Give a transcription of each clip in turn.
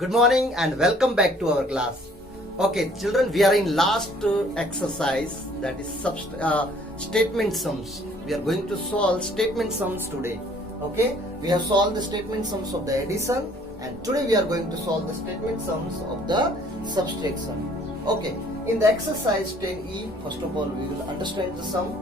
Good morning and welcome back to our class. Okay, children, we are in last exercise, that is statement sums. We are going to solve statement sums today. Okay, we have solved the statement sums of the addition, and today we are going to solve the statement sums of the subtraction. Okay, in the exercise 10E, first of all we will understand the sum.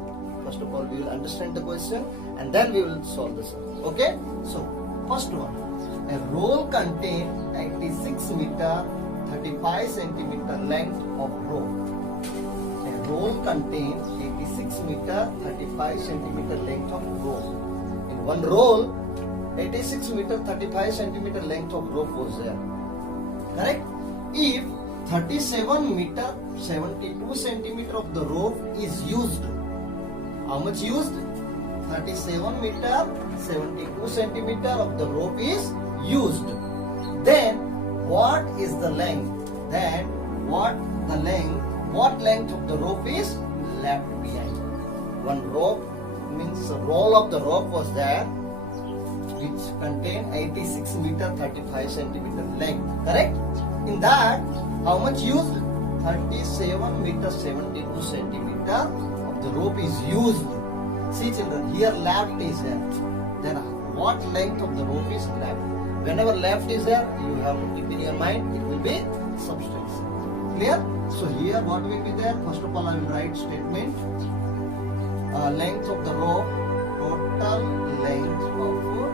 First of all we will understand the question, and then we will solve the sum. Okay, so first one. A roll contains 86 meter 35 centimeter length of rope. A roll contains 86 meter 35 centimeter length of rope. In one roll, 86 meter 35 centimeter length of rope was there. Correct? If 37 meter 72 centimeter of the rope is used, how much used? 37 meter 72 centimeter of the rope is used. Then what is the length? What length of the rope is left behind? One rope means a roll of the rope was there, which contained 86 meter 35 centimeter length. Correct? In that, how much used? 37 meter 72 centimeter of the rope is used. See children, here left is there. Then what length of the rope is left? Whenever left is there, you have to keep in your mind, it will be subtraction. Clear? So here what will be there? First of all I will write statement. Length of the rope, total length of rope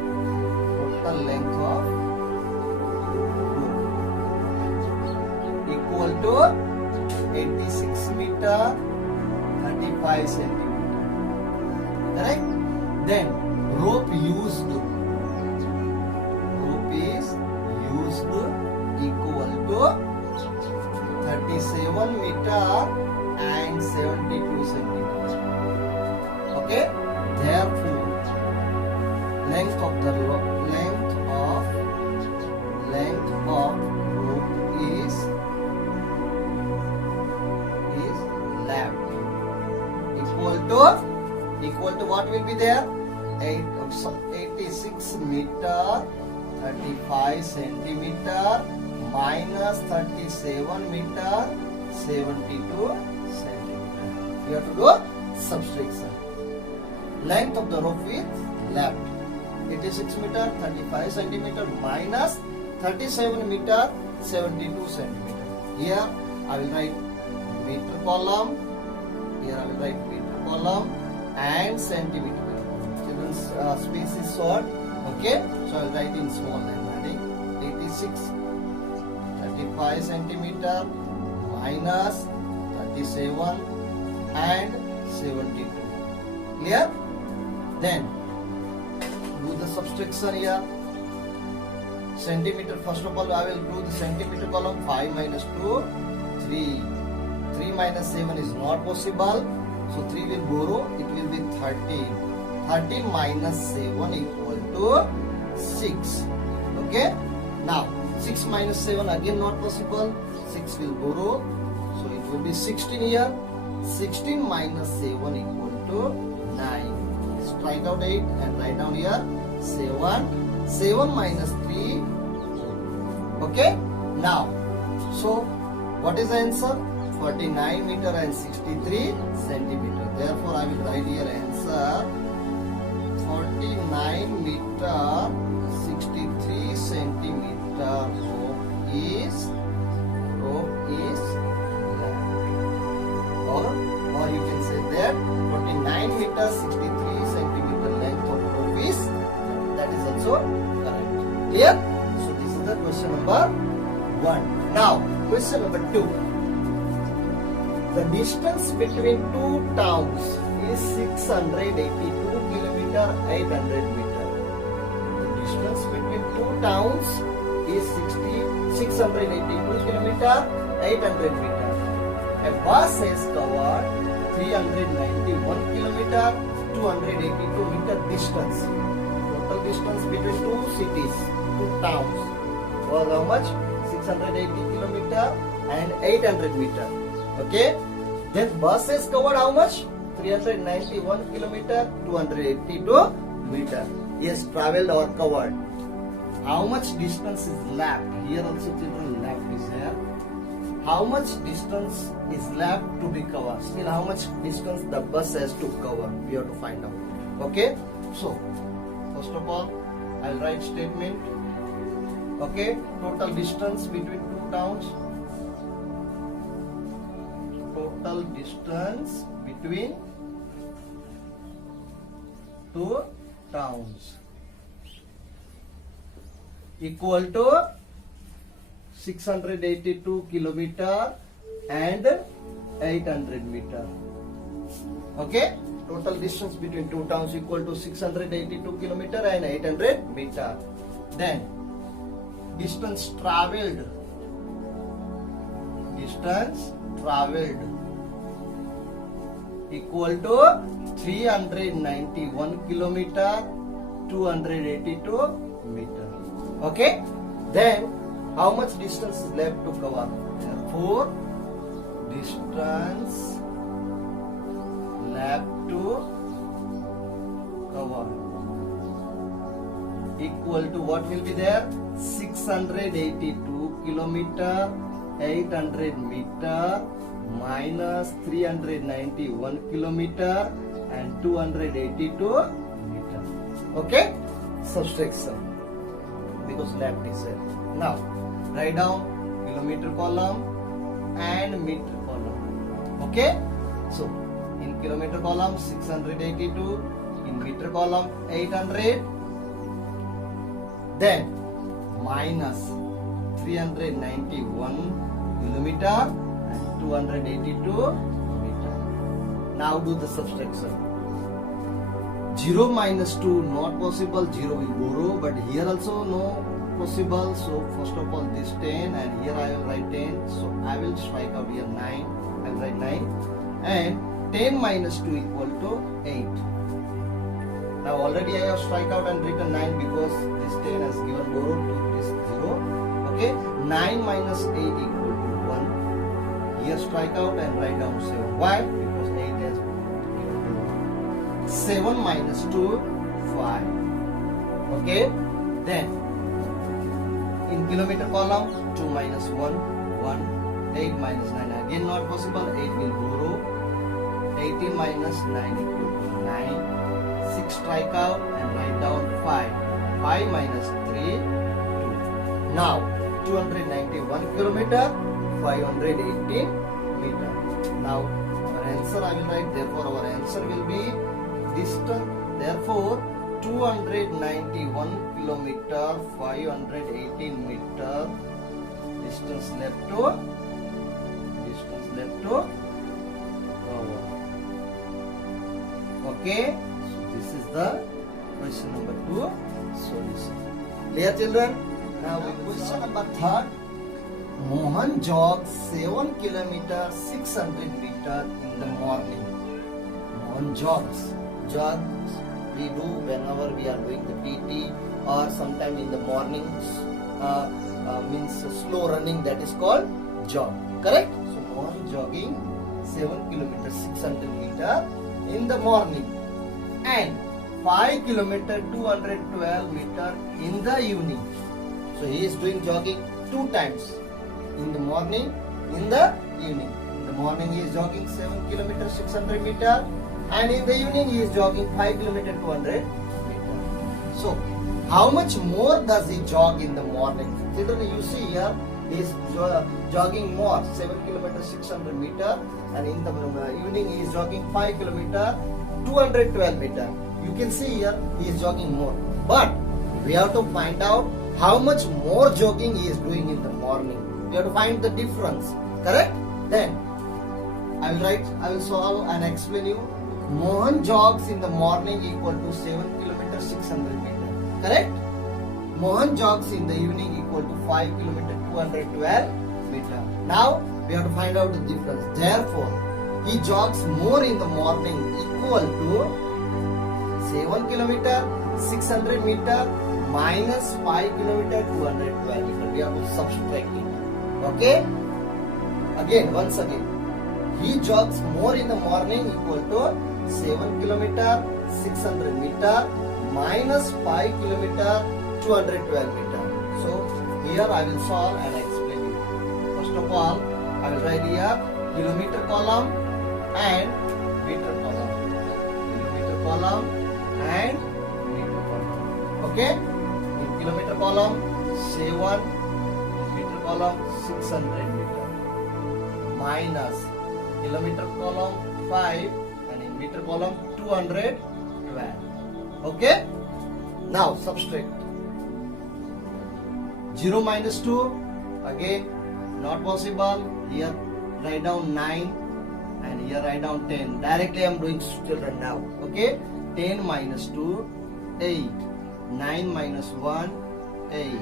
equal to 86 meter 35 centimeter. Correct? Then rope used equal to 37 meter and 72 centimeter. Okay? Therefore, length of rope is left equal to what will be there? 86 meter 35 centimeter minus 37 meter 72 centimeter. You have to do subtraction. Length of the rope is left. 86 meter 35 centimeter minus 37 meter 72 centimeter. Here I will write meter column. Here I will write meter column and centimeter. Children's space is short. Okay, so I will write in small handwriting. 86 35 centimeter minus 37 and 72. Clear? Then do the subtraction here. Centimeter, first of all I will do the centimeter column. 5 minus 2, 3. 3 minus 7 is not possible, so 3 will borrow, it will be 13. 13 minus 7 equal to 6. Okay? Now 6 minus 7 again not possible, 6 will borrow, so it will be 16 here. 16 minus 7 equal to 9. Strike out 8 and write down here 7. 7 minus 3. Okay? Now, so what is the answer? 49 meter and 63 centimeter. Therefore I will write here answer 49 meter 63 centimeter rope is left. Or you can say that 49 meter 63 centimeter length of rope is, that is also correct. Clear? So this is the question number 1. Now question number 2. The distance between two towns is 682 kilometer 800 meter. The distance between two towns is 682 kilometer 800 meter. A bus has covered 391 kilometer 282 meter distance. Total distance between two cities, two towns was how much? 680 kilometer and 800 meter. Okay, then bus has covered how much? 391 kilometer 282 meter. He has traveled or covered. how much distance is left? Here also children left is there. How much distance is left to be covered? Still how much distance the bus has to cover? We have to find out. Okay. So first of all, I'll write statement. Okay. Total distance between two towns. Total distance between two towns equal to 682 kilometer and 800 meter. Okay, total distance between two towns equal to 682 kilometer and 800 meter. Then distance traveled equal to 391 kilometer 282 meter. Okay, then how much distance is left to cover? Therefore, distance left to cover equal to what will be there? 682 kilometer 800 meter minus 391 kilometer and 282 meter. Okay, subtraction because left is there. Now write down kilometer column and meter column. Okay, so in kilometer column 682, in meter column 800, then minus 391 kilometer and 282 meter. Now do the subtraction. 0 minus 2 not possible, 0 will borrow, but here also no possible. So first of all this 10 and here I will write 10. So I will strike out here 9. I will write 9 and 10 minus 2 equal to 8. Now already I have strike out and written 9 because this 10 has given borrowed to this 0. Okay, 9 minus 8 equal to 1. Here strike out and write down 7. Why? Because 8 has given borrowed. 7 minus 2, 5. Okay, then in kilometer column 2 minus 1, 1. 8 minus 9 again not possible, 8 will borrow. 18 minus 9 equal to 9. 6 strike out and write down 5. 5 minus 3, 2. Now 291 kilometer 518 meter. Now our answer I will write, therefore our answer will be distance, therefore 291 kilometer 518 meter distance left to cover. Okay, so this is the question number 2 solution. Clear children? Now question number 3. Mohan jogs 7 kilometer 600 meter in the morning. Mohan jogs we do whenever we are doing the PT or sometime in the mornings, means slow running, that is called jog. Correct? So Mohan jogging 7 kilometer 600 meter in the morning and 5 kilometer 212 meter in the evening. So he is doing jogging 2 times, in the morning, in the evening. In the morning he is jogging 7 kilometer 600 meter and in the evening he is jogging 5 kilometer 200 meter. So how much more does he jog in the morning? Children, you see here he is jogging more, 7 kilometer 600 meter, and in the evening he is jogging 5 kilometer 212 meter. You can see here he is jogging more, but we have to find out how much more jogging he is doing in the morning. We have to find the difference. Correct? Then I will solve and explain you. Mohan jogs in the morning equal to 7 kilometer 600 meter. Correct? Mohan jogs in the evening equal to 5 kilometer 212 meter. Now we have to find out the difference. Therefore, he jogs more in the morning equal to 7 kilometer 600 meter minus 5 kilometer 212 meter. We have to subtract it. Okay? Once again. He jogs more in the morning equal to 7 kilometer 600 meter minus 5 kilometer 212 meter. Here I will solve and explain you. First of all, I will write here kilometer column and meter column. Kilometer column and meter column. Okay? In kilometer column 7, meter column 600 meter. Minus kilometer column 5 and in meter column 212. Okay? Now subtract. 0 minus 2, again not possible. Here write down 9 and here write down 10. Directly I am doing children now. Okay? 10 minus 2, 8. 9 minus 1, 8.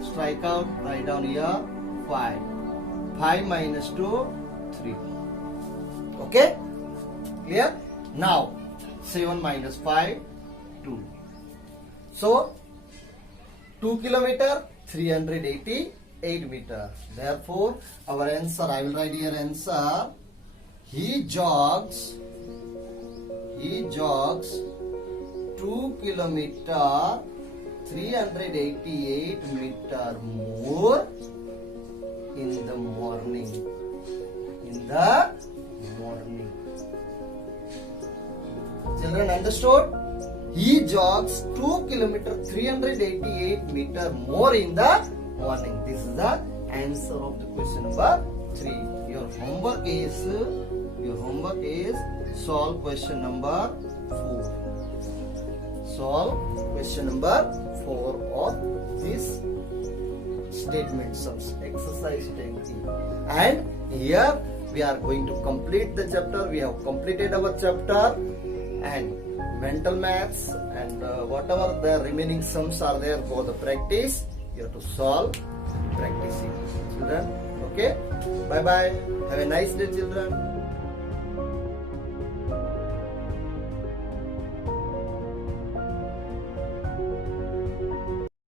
Strike out, write down here 5. 5 minus 2, 3. Okay? Clear? Now 7 minus 5, 2. So 2 kilometer 388 meter. Therefore, our answer, I will write here answer. He jogs 2 kilometer 388 meter more in the morning. In the morning. Children understood? He jogs 2 kilometer 388 meter more in the morning. This is the answer of the question number 3. Your homework is solve question number 4. Solve question number 4 of this statement sums, exercise 20. And here we are going to complete the chapter. We have completed our chapter and mental maths and whatever the remaining sums are there for the practice, you have to solve, practicing. Children, okay? Bye bye. Have a nice day, children.